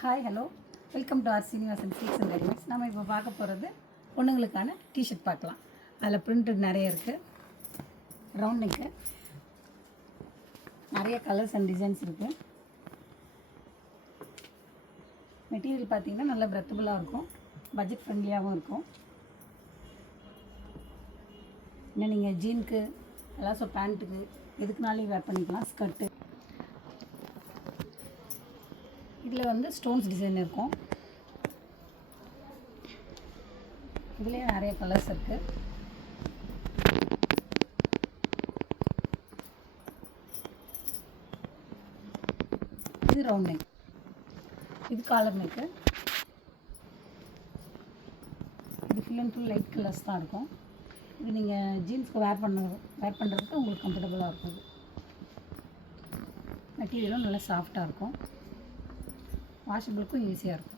Hi hello welcome to R Srinivasan silks and readymades. நம்ம இப்போ பார்க்க போகிறது பொண்ணுங்களுக்கான டிஷர்ட் பார்க்கலாம். அதில் பிரிண்டட் நிறைய இருக்குது. ரவுண்ட் நெக்கு, நிறைய கலர்ஸ் அண்ட் டிசைன்ஸ் இருக்குது. மெட்டீரியல் பார்த்திங்கன்னா நல்ல பிரெத்தபுளாக இருக்கும், பட்ஜெட் ஃப்ரெண்ட்லியாகவும் இருக்கும். இன்னும் நீங்கள் ஜீனுக்கு எல்லாம் பேண்ட்டுக்கு எதுக்குனாலையும் வேர் பண்ணிக்கலாம். ஸ்கர்ட்டு இதில் வந்து ஸ்டோன்ஸ் டிசைன் இருக்கும். இதுலேயே நிறைய கலர்ஸ் இருக்குது. இது ரவுண்ட் நெக், இது காலர் நெக்கு. இது full and full light colours தான் இருக்கும். இது நீங்கள் ஜீன்ஸ்க்கு வேர் பண்ணுறதுக்கு உங்களுக்கு கம்ஃபர்டபுளாக இருக்கும். மெட்டீரியலும் நல்லா சாஃப்டாக இருக்கும், வாஷபிளுக்கும் ஈஸியாக இருக்கும்.